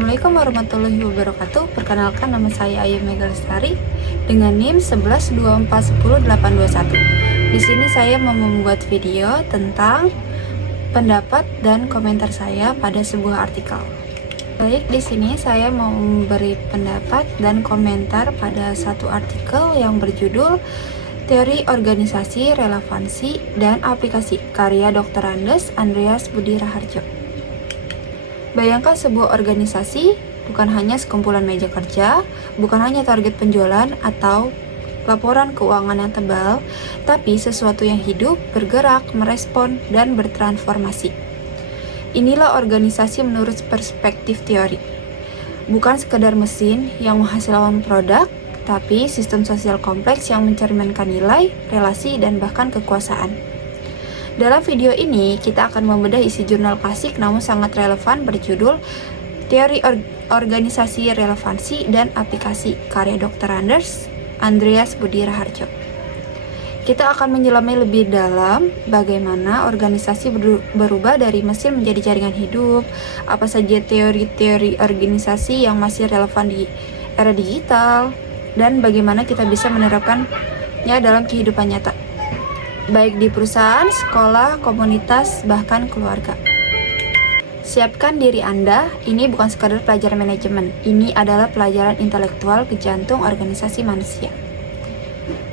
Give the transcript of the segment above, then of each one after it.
Assalamualaikum warahmatullahi wabarakatuh. Perkenalkan, nama saya Ayu Mega Lestari dengan NIM 1124108821. Di sini saya mau membuat video tentang pendapat dan komentar saya pada sebuah artikel. Baik, di sini saya mau memberi pendapat dan komentar pada satu artikel yang berjudul Teori Organisasi, Relevansi, dan Aplikasi karya Dr. Andreas Budi Raharjo. Bayangkan sebuah organisasi bukan hanya sekumpulan meja kerja, bukan hanya target penjualan atau laporan keuangan yang tebal, tapi sesuatu yang hidup, bergerak, merespon, dan bertransformasi. Inilah organisasi menurut perspektif teori. Bukan sekedar mesin yang menghasilkan produk, tapi sistem sosial kompleks yang mencerminkan nilai, relasi, dan bahkan kekuasaan. Dalam video ini, kita akan membedah isi jurnal klasik namun sangat relevan berjudul Teori Organisasi, Relevansi, dan Aplikasi karya Dr. Andreas Budi Raharjo. Kita akan menyelami lebih dalam bagaimana organisasi berubah dari mesin menjadi jaringan hidup, apa saja teori-teori organisasi yang masih relevan di era digital, dan bagaimana kita bisa menerapkannya dalam kehidupan nyata, baik di perusahaan, sekolah, komunitas, bahkan keluarga. Siapkan diri Anda, ini bukan sekadar pelajaran manajemen, ini adalah pelajaran intelektual ke jantung organisasi manusia.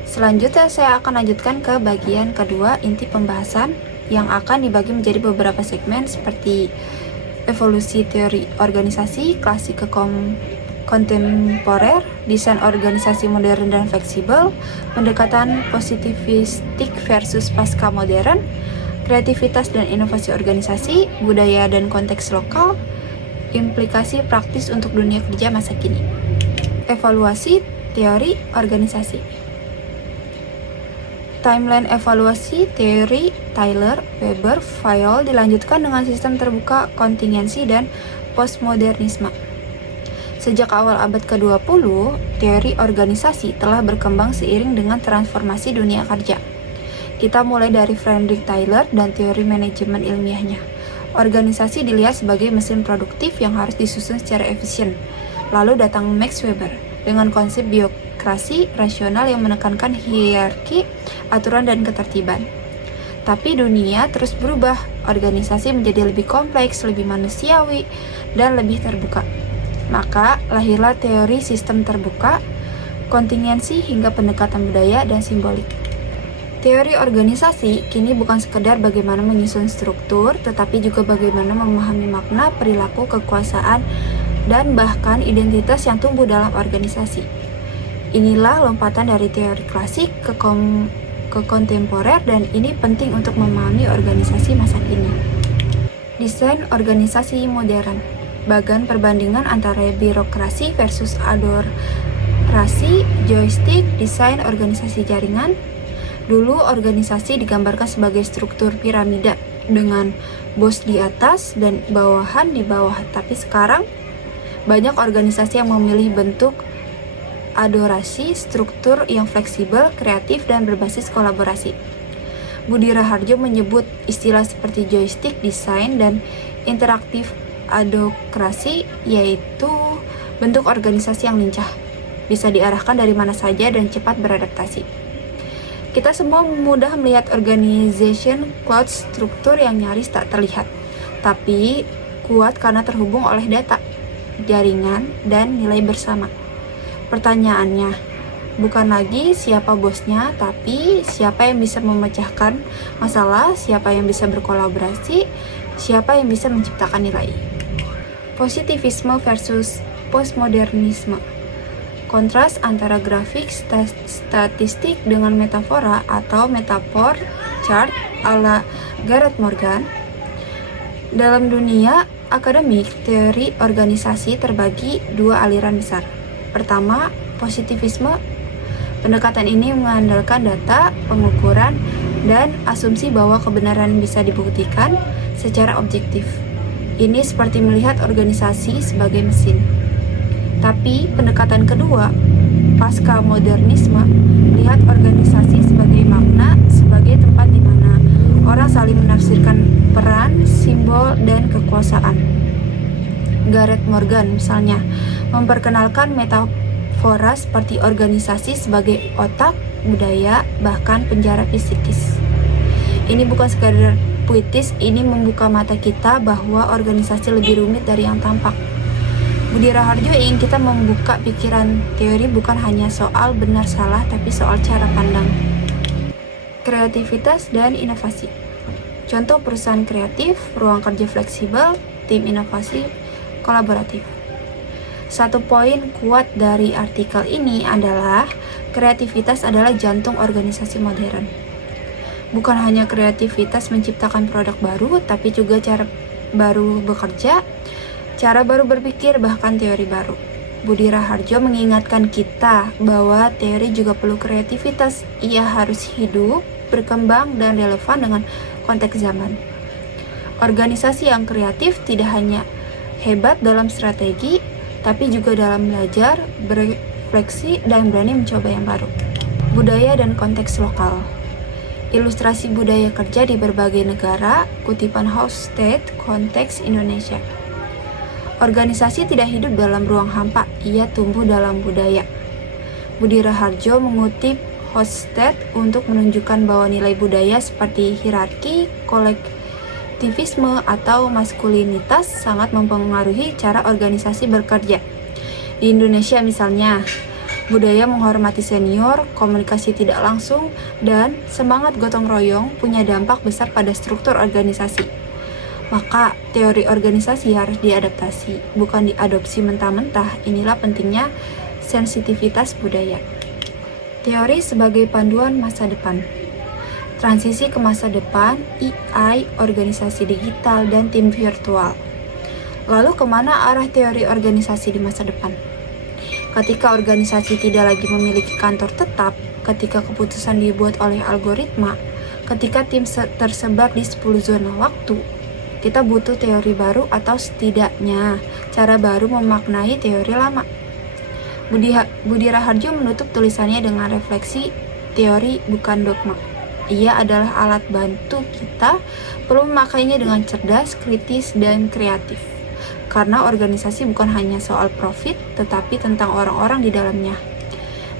Selanjutnya saya akan lanjutkan ke bagian kedua, inti pembahasan yang akan dibagi menjadi beberapa segmen seperti evolusi teori organisasi, klasik ke kontemporer, desain organisasi modern dan fleksibel, pendekatan positivistik versus pasca modern, kreativitas dan inovasi organisasi, budaya dan konteks lokal, implikasi praktis untuk dunia kerja masa kini. Evaluasi teori organisasi. Timeline evaluasi teori Tyler, Weber, Fayol dilanjutkan dengan sistem terbuka, kontingensi, dan postmodernisme. Sejak awal abad ke-20, teori organisasi telah berkembang seiring dengan transformasi dunia kerja. Kita mulai dari Frederick Tyler dan teori manajemen ilmiahnya. Organisasi dilihat sebagai mesin produktif yang harus disusun secara efisien. Lalu datang Max Weber dengan konsep biokrasi rasional yang menekankan hierarki, aturan, dan ketertiban. Tapi dunia terus berubah, organisasi menjadi lebih kompleks, lebih manusiawi, dan lebih terbuka. Maka lahirlah teori sistem terbuka, kontingensi, hingga pendekatan budaya dan simbolik. Teori organisasi kini bukan sekedar bagaimana menyusun struktur, tetapi juga bagaimana memahami makna, perilaku, kekuasaan, dan bahkan identitas yang tumbuh dalam organisasi. Inilah lompatan dari teori klasik ke kontemporer, dan ini penting untuk memahami organisasi masa kini. Desain organisasi modern. Bagan perbandingan antara birokrasi versus adorasi, joystick, desain organisasi jaringan. Dulu organisasi digambarkan sebagai struktur piramida dengan bos di atas dan bawahan di bawah. Tapi sekarang banyak organisasi yang memilih bentuk adorasi, struktur yang fleksibel, kreatif, dan berbasis kolaborasi. Budi Raharjo menyebut istilah seperti joystick, desain, dan interaktif adokrasi, yaitu bentuk organisasi yang lincah, bisa diarahkan dari mana saja dan cepat beradaptasi. Kita semua mudah melihat organization cloud, struktur yang nyaris tak terlihat, tapi kuat karena terhubung oleh data, jaringan, dan nilai bersama. Pertanyaannya, bukan lagi siapa bosnya, tapi siapa yang bisa memecahkan masalah, siapa yang bisa berkolaborasi, siapa yang bisa menciptakan nilai. Positivisme versus postmodernisme. Kontras antara grafik statistik dengan metafora atau metafor chart ala Gareth Morgan. Dalam dunia akademik, teori organisasi terbagi dua aliran besar. Pertama, positivisme. Pendekatan ini mengandalkan data, pengukuran, dan asumsi bahwa kebenaran bisa dibuktikan secara objektif. Ini seperti melihat organisasi sebagai mesin. Tapi pendekatan kedua, pasca modernisme, melihat organisasi sebagai makna, sebagai tempat di mana orang saling menafsirkan peran, simbol, dan kekuasaan. Gareth Morgan misalnya, memperkenalkan metafora seperti organisasi sebagai otak, budaya, bahkan penjara psikis. Ini bukan sekadar puitis, ini membuka mata kita bahwa organisasi lebih rumit dari yang tampak. Budi Raharjo ingin kita membuka pikiran, teori bukan hanya soal benar salah, tapi soal cara pandang. Kreativitas dan inovasi. Contoh perusahaan kreatif, ruang kerja fleksibel, tim inovasi kolaboratif. Satu poin kuat dari artikel ini adalah kreativitas adalah jantung organisasi modern. Bukan hanya kreativitas menciptakan produk baru, tapi juga cara baru bekerja, cara baru berpikir, bahkan teori baru. Budi Raharjo mengingatkan kita bahwa teori juga perlu kreativitas. Ia harus hidup, berkembang, dan relevan dengan konteks zaman. Organisasi yang kreatif tidak hanya hebat dalam strategi, tapi juga dalam belajar, berefleksi, dan berani mencoba yang baru. Budaya dan konteks lokal. Ilustrasi budaya kerja di berbagai negara, kutipan Hofstede, konteks Indonesia. Organisasi tidak hidup dalam ruang hampa, ia tumbuh dalam budaya. Budi Raharjo mengutip Hofstede untuk menunjukkan bahwa nilai budaya seperti hierarki, kolektivisme, atau maskulinitas sangat mempengaruhi cara organisasi bekerja. Di Indonesia misalnya, budaya menghormati senior, komunikasi tidak langsung, dan semangat gotong royong punya dampak besar pada struktur organisasi. Maka, teori organisasi harus diadaptasi, bukan diadopsi mentah-mentah. Inilah pentingnya sensitivitas budaya. Teori sebagai panduan masa depan. Transisi ke masa depan, AI, organisasi digital, dan tim virtual. Lalu kemana arah teori organisasi di masa depan? Ketika organisasi tidak lagi memiliki kantor tetap, ketika keputusan dibuat oleh algoritma, ketika tim tersebar di 10 zona waktu, kita butuh teori baru atau setidaknya cara baru memaknai teori lama. Budi Raharjo menutup tulisannya dengan refleksi, teori bukan dogma. Ia adalah alat bantu kita, perlu memakainya dengan cerdas, kritis, dan kreatif. Karena organisasi bukan hanya soal profit, tetapi tentang orang-orang di dalamnya.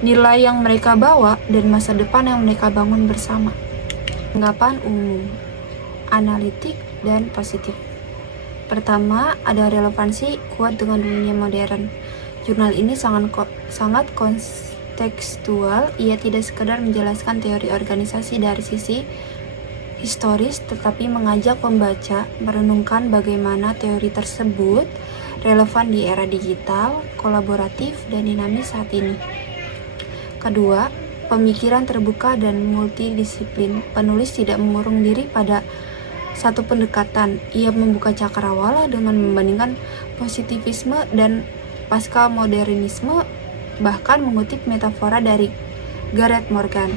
Nilai yang mereka bawa dan masa depan yang mereka bangun bersama. Anggapan umum, analitik, dan positif. Pertama, ada relevansi kuat dengan dunia modern. Jurnal ini sangat kontekstual. Ia tidak sekedar menjelaskan teori organisasi dari sisi historis, tetapi mengajak pembaca merenungkan bagaimana teori tersebut relevan di era digital, kolaboratif, dan dinamis saat ini. Kedua, pemikiran terbuka dan multidisiplin. Penulis tidak mengurung diri pada satu pendekatan. Ia membuka cakrawala dengan membandingkan positivisme dan pasca modernisme, bahkan mengutip metafora dari Gareth Morgan.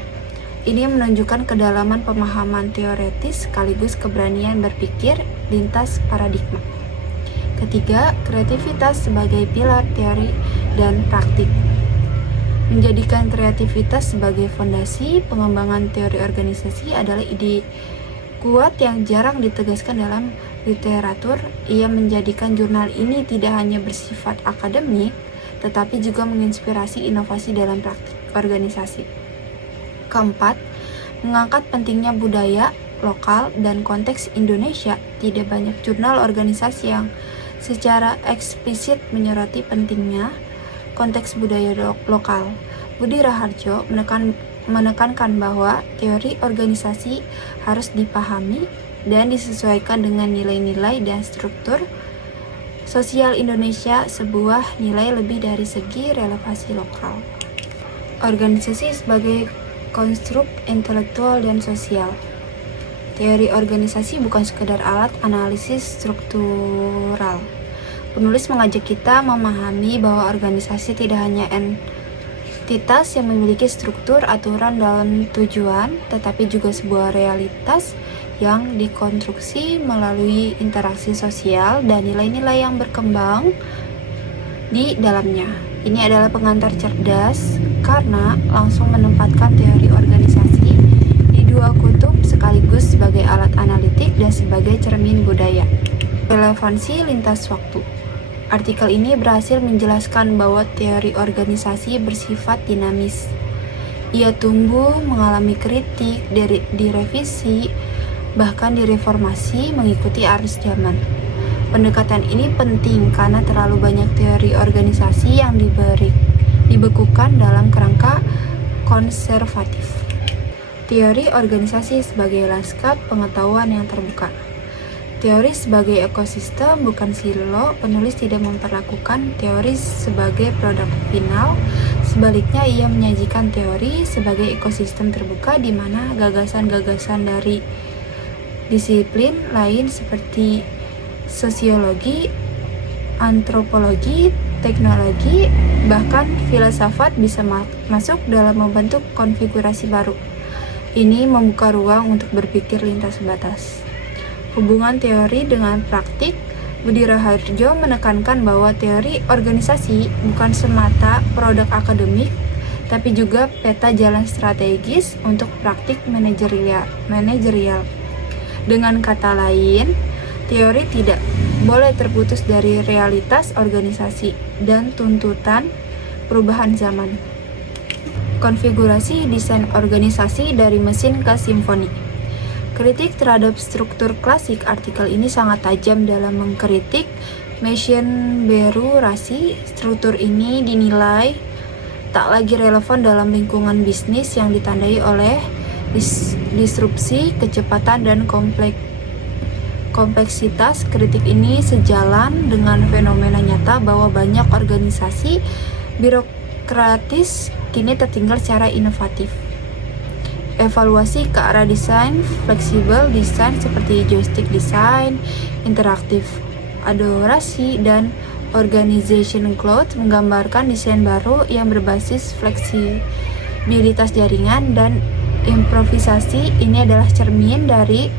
Ini menunjukkan kedalaman pemahaman teoretis sekaligus keberanian berpikir lintas paradigma. Ketiga, kreativitas sebagai pilar teori dan praktik. Menjadikan kreativitas sebagai fondasi pengembangan teori organisasi adalah ide kuat yang jarang ditegaskan dalam literatur. Ia menjadikan jurnal ini tidak hanya bersifat akademik, tetapi juga menginspirasi inovasi dalam praktik organisasi. Keempat, mengangkat pentingnya budaya lokal dan konteks Indonesia. Tidak banyak jurnal organisasi yang secara eksplisit menyoroti pentingnya konteks budaya lokal. Budi Raharjo menekankan bahwa teori organisasi harus dipahami dan disesuaikan dengan nilai-nilai dan struktur sosial Indonesia, sebuah nilai lebih dari segi relevansi lokal. Organisasi sebagai konstruk intelektual dan sosial. Teori organisasi bukan sekedar alat analisis struktural. Penulis mengajak kita memahami bahwa organisasi tidak hanya entitas yang memiliki struktur aturan dalam tujuan, tetapi juga sebuah realitas yang dikonstruksi melalui interaksi sosial dan nilai-nilai yang berkembang di dalamnya. Ini adalah pengantar cerdas karena langsung menempatkan teori organisasi di dua kutub sekaligus sebagai alat analitik dan sebagai cermin budaya. Relevansi lintas waktu. Artikel ini berhasil menjelaskan bahwa teori organisasi bersifat dinamis. Ia tumbuh, mengalami kritik, direvisi, bahkan direformasi mengikuti arus zaman. Pendekatan ini penting karena terlalu banyak teori organisasi yang dibekukan dalam kerangka konservatif. Teori organisasi sebagai lanskap pengetahuan yang terbuka. Teori sebagai ekosistem bukan silo, penulis tidak memperlakukan teori sebagai produk final. Sebaliknya, ia menyajikan teori sebagai ekosistem terbuka di mana gagasan-gagasan dari disiplin lain seperti sosiologi, antropologi, teknologi, bahkan filsafat bisa masuk dalam membentuk konfigurasi baru. Ini membuka ruang untuk berpikir lintas batas. Hubungan teori dengan praktik. Budi Raharjo menekankan bahwa teori organisasi bukan semata produk akademik, tapi juga peta jalan strategis untuk praktik manajerial. Dengan kata lain, teori tidak boleh terputus dari realitas organisasi dan tuntutan perubahan zaman. Konfigurasi desain organisasi dari mesin ke simfoni. Kritik terhadap struktur klasik. Artikel ini sangat tajam dalam mengkritik mesin birokrasi. Struktur ini dinilai tak lagi relevan dalam lingkungan bisnis yang ditandai oleh disrupsi, kecepatan, dan kompleksitas. Kritik ini sejalan dengan fenomena nyata bahwa banyak organisasi birokratis kini tertinggal secara inovatif. Evaluasi ke arah desain fleksibel. Desain seperti joystick design, interaktif adorasi, dan organization cloud menggambarkan desain baru yang berbasis fleksibilitas jaringan dan improvisasi. Ini adalah cermin dari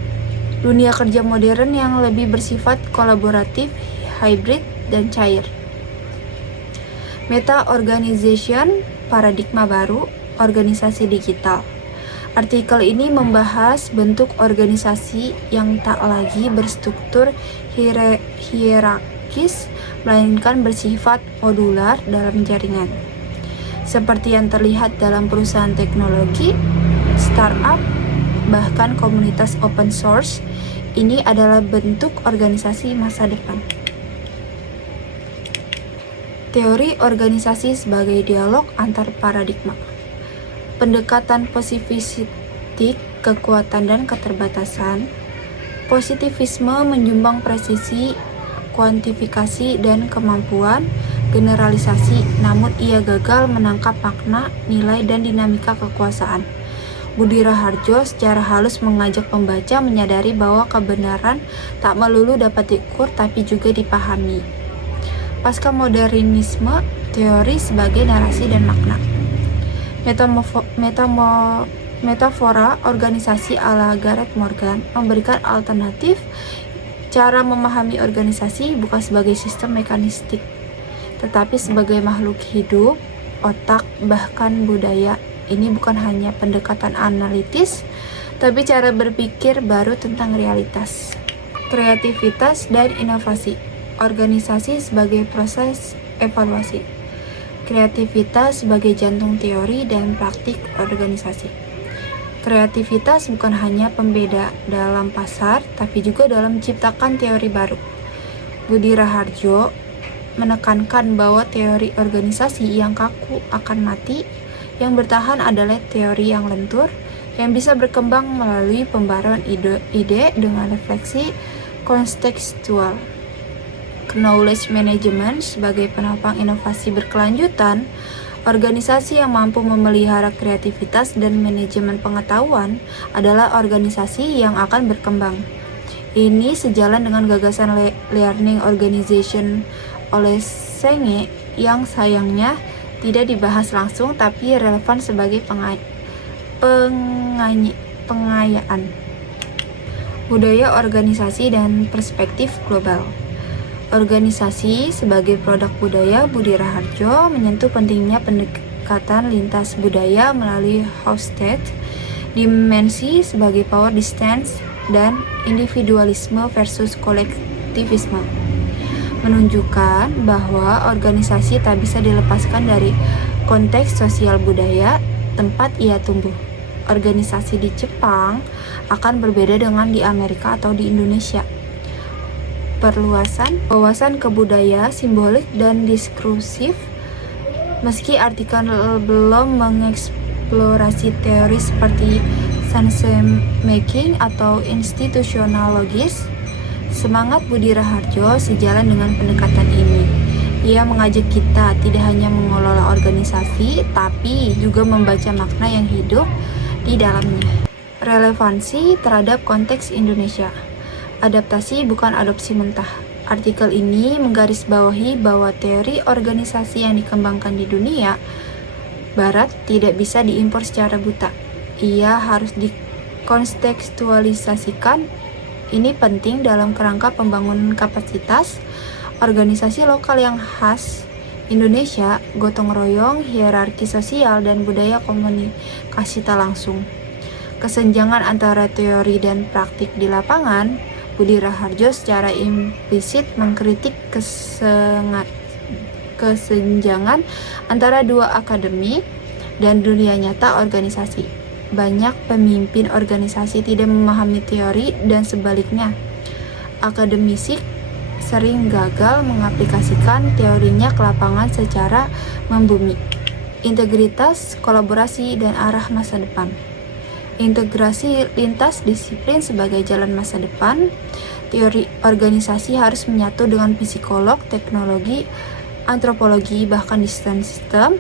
dunia kerja modern yang lebih bersifat kolaboratif, hybrid, dan cair. Meta organization, paradigma baru, organisasi digital. Artikel ini membahas bentuk organisasi yang tak lagi berstruktur hierarkis, melainkan bersifat modular dalam jaringan. Seperti yang terlihat dalam perusahaan teknologi, startup, bahkan komunitas open source, ini adalah bentuk organisasi masa depan. Teori organisasi sebagai dialog antar paradigma. Pendekatan positivistik, kekuatan dan keterbatasan. Positivisme menjumbang presisi, kuantifikasi, dan kemampuan generalisasi, namun ia gagal menangkap makna, nilai, dan dinamika kekuasaan. Budi Raharjo secara halus mengajak pembaca menyadari bahwa kebenaran tak melulu dapat diukur tapi juga dipahami. Pasca modernisme, teori sebagai narasi dan makna. Metafora organisasi ala Gareth Morgan memberikan alternatif cara memahami organisasi bukan sebagai sistem mekanistik, tetapi sebagai makhluk hidup, otak, bahkan budaya. Ini bukan hanya pendekatan analitis, tapi cara berpikir baru tentang realitas. Kreativitas dan inovasi. Organisasi sebagai proses evaluasi. Kreativitas sebagai jantung teori dan praktik organisasi. Kreativitas bukan hanya pembeda dalam pasar, tapi juga dalam menciptakan teori baru. Budi Raharjo menekankan bahwa teori organisasi yang kaku akan mati, yang bertahan adalah teori yang lentur, yang bisa berkembang melalui pembaruan ide dengan refleksi kontekstual. Knowledge management sebagai penopang inovasi berkelanjutan. Organisasi yang mampu memelihara kreativitas dan manajemen pengetahuan adalah organisasi yang akan berkembang. Ini sejalan dengan gagasan learning organization oleh Senge yang sayangnya tidak dibahas langsung tapi relevan sebagai pengayaan. Budaya organisasi dan perspektif global. Organisasi sebagai produk budaya. Budi Raharjo menyentuh pentingnya pendekatan lintas budaya melalui Hofstede, dimensi sebagai power distance, dan individualisme versus kolektivisme. menunjukkan bahwa organisasi tak bisa dilepaskan dari konteks sosial budaya tempat ia tumbuh. Organisasi di Jepang akan berbeda dengan di Amerika atau di Indonesia. Perluasan wawasan kebudaya, simbolik, dan diskursif. Meski artikel belum mengeksplorasi teori seperti sensei making atau institusionalogis, semangat Budi Raharjo sejalan dengan pendekatan ini. Ia mengajak kita tidak hanya mengelola organisasi, tapi juga membaca makna yang hidup di dalamnya. Relevansi terhadap konteks Indonesia. Adaptasi bukan adopsi mentah. Artikel ini menggarisbawahi bahwa teori organisasi yang dikembangkan di dunia Barat tidak bisa diimpor secara buta. Ia harus dikontekstualisasikan. Ini penting dalam kerangka pembangunan kapasitas organisasi lokal yang khas Indonesia, gotong royong, hierarki sosial, dan budaya komunikasi tak langsung. Kesenjangan antara teori dan praktik di lapangan. Budi Raharjo secara implisit mengkritik kesenjangan antara dua akademi dan dunia nyata organisasi. Banyak pemimpin organisasi tidak memahami teori dan sebaliknya. Akademisi sering gagal mengaplikasikan teorinya ke lapangan secara membumi. Integritas, kolaborasi, dan arah masa depan. Integrasi lintas disiplin sebagai jalan masa depan. Teori organisasi harus menyatu dengan psikolog, teknologi, antropologi, bahkan sistem.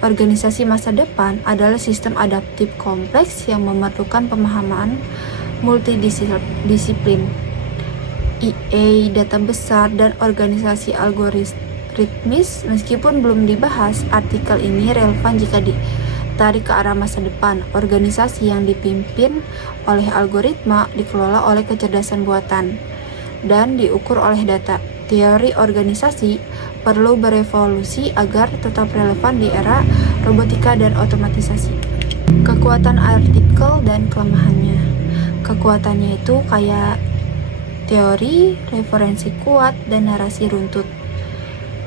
Organisasi masa depan adalah sistem adaptif kompleks yang memerlukan pemahaman multidisiplin. EA, data besar, dan organisasi algoritmis. Meskipun belum dibahas, artikel ini relevan jika ditarik ke arah masa depan. Organisasi yang dipimpin oleh algoritma dikelola oleh kecerdasan buatan dan diukur oleh data. Teori organisasi perlu berevolusi agar tetap relevan di era robotika dan otomatisasi. Kekuatan artikel dan kelemahannya. Kekuatannya itu kayak teori, referensi kuat, dan narasi runtut.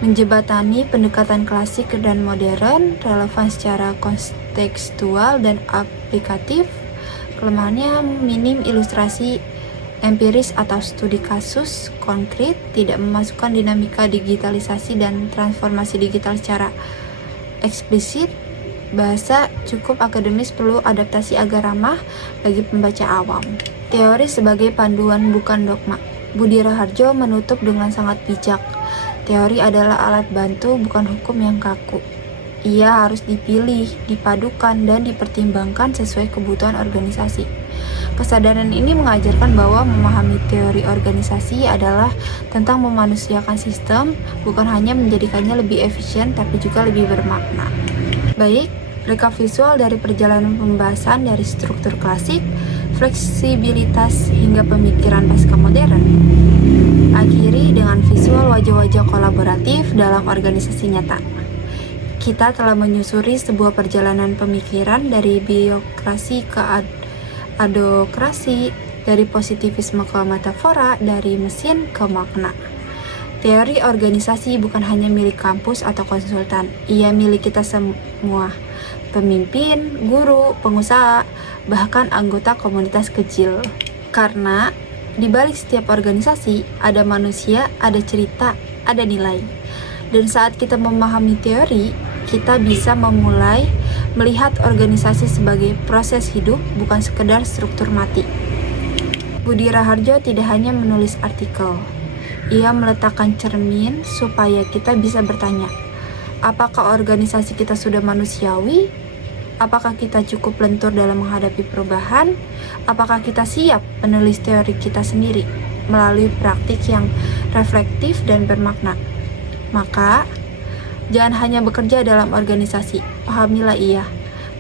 Menjebatani pendekatan klasik dan modern, relevan secara kontekstual dan aplikatif. Kelemahannya minim ilustrasi empiris atau studi kasus konkret, tidak memasukkan dinamika digitalisasi dan transformasi digital secara eksplisit. Bahasa cukup akademis, perlu adaptasi agar ramah bagi pembaca awam. Teori sebagai panduan bukan dogma. Budi Raharjo menutup dengan sangat bijak. Teori adalah alat bantu, bukan hukum yang kaku. Ia harus dipilih, dipadukan, dan dipertimbangkan sesuai kebutuhan organisasi. Kesadaran ini mengajarkan bahwa memahami teori organisasi adalah tentang memanusiakan sistem, bukan hanya menjadikannya lebih efisien, tapi juga lebih bermakna. Baik, rekap visual dari perjalanan pembahasan dari struktur klasik, fleksibilitas, hingga pemikiran pasca modern. Akhiri dengan visual wajah-wajah kolaboratif dalam organisasi nyata. Kita telah menyusuri sebuah perjalanan pemikiran dari biokrasi ke adokrasi, dari positivisme ke metafora, dari mesin ke makna. Teori organisasi bukan hanya milik kampus atau konsultan, ia milik kita semua. Pemimpin, guru, pengusaha, bahkan anggota komunitas kecil. Karena di balik setiap organisasi ada manusia, ada cerita, ada nilai. Dan saat kita memahami teori, kita bisa memulai melihat organisasi sebagai proses hidup, bukan sekedar struktur mati. Budi Raharjo tidak hanya menulis artikel, ia meletakkan cermin supaya kita bisa bertanya, apakah organisasi kita sudah manusiawi? Apakah kita cukup lentur dalam menghadapi perubahan? Apakah kita siap menulis teori kita sendiri melalui praktik yang reflektif dan bermakna? Maka, jangan hanya bekerja dalam organisasi, pahamilah ia.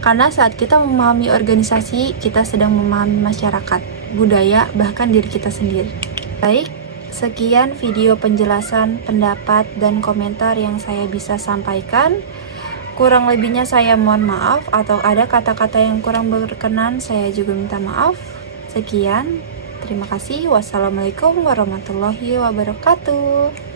Karena saat kita memahami organisasi, kita sedang memahami masyarakat, budaya, bahkan diri kita sendiri. Baik, sekian video penjelasan, pendapat, dan komentar yang saya bisa sampaikan. Kurang lebihnya saya mohon maaf, atau ada kata-kata yang kurang berkenan, saya juga minta maaf. Sekian, terima kasih. Wassalamualaikum warahmatullahi wabarakatuh.